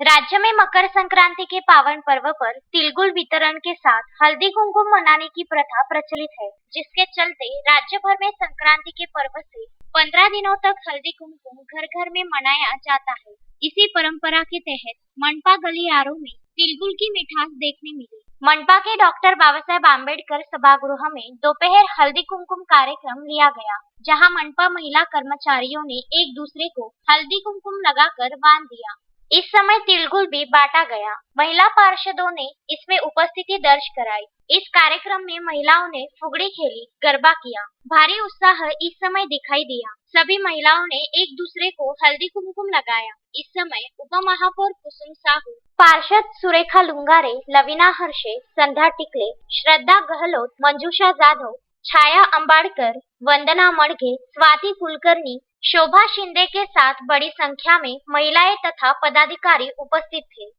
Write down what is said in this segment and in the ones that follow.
राज्य में मकर संक्रांति के पावन पर्व पर तिलगुल वितरण के साथ हल्दी कुमकुम मनाने की प्रथा प्रचलित है, जिसके चलते राज्य भर में संक्रांति के पर्व से पंद्रह दिनों तक हल्दी कुमकुम घर घर में मनाया जाता है। इसी परंपरा के तहत मनपा गलियारों में तिलगुल की मिठास देखने मिली। मनपा के डॉक्टर बाबा साहेब आम्बेडकर सभागृह में दोपहर हल्दी कुमकुम कार्यक्रम लिया गया, जहाँ मनपा महिला कर्मचारियों ने एक दूसरे को हल्दी कुमकुम लगाकर बाँध दिया। इस समय तिलगुल भी बांटा गया। महिला पार्षदों ने इसमें उपस्थिति दर्ज कराई। इस कार्यक्रम में महिलाओं ने फुगड़ी खेली, गरबा किया। भारी उत्साह इस समय दिखाई दिया। सभी महिलाओं ने एक दूसरे को हल्दी कुमकुम लगाया। इस समय उप महापौर कुसुम साहू, पार्षद सुरेखा लुंगारे, लविना हर्षे, संध्या टिकले, श्रद्धा गहलोत, मंजूषा जाधव, छाया अंबाड़कर, वंदना मड़गे, स्वाति कुलकर्णी शोभा शिंदे के साथ बड़ी संख्या में महिलाएँ तथा पदाधिकारी उपस्थित थे।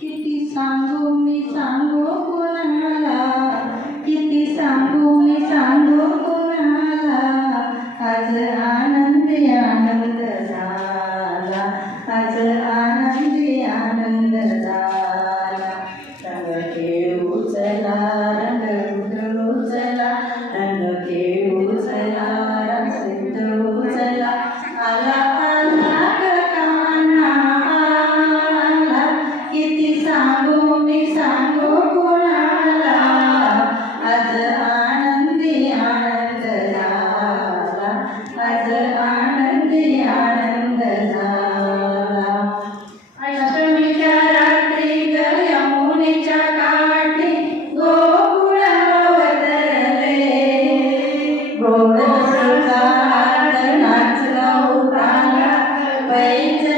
किती सांगू मी सांगू Thank you.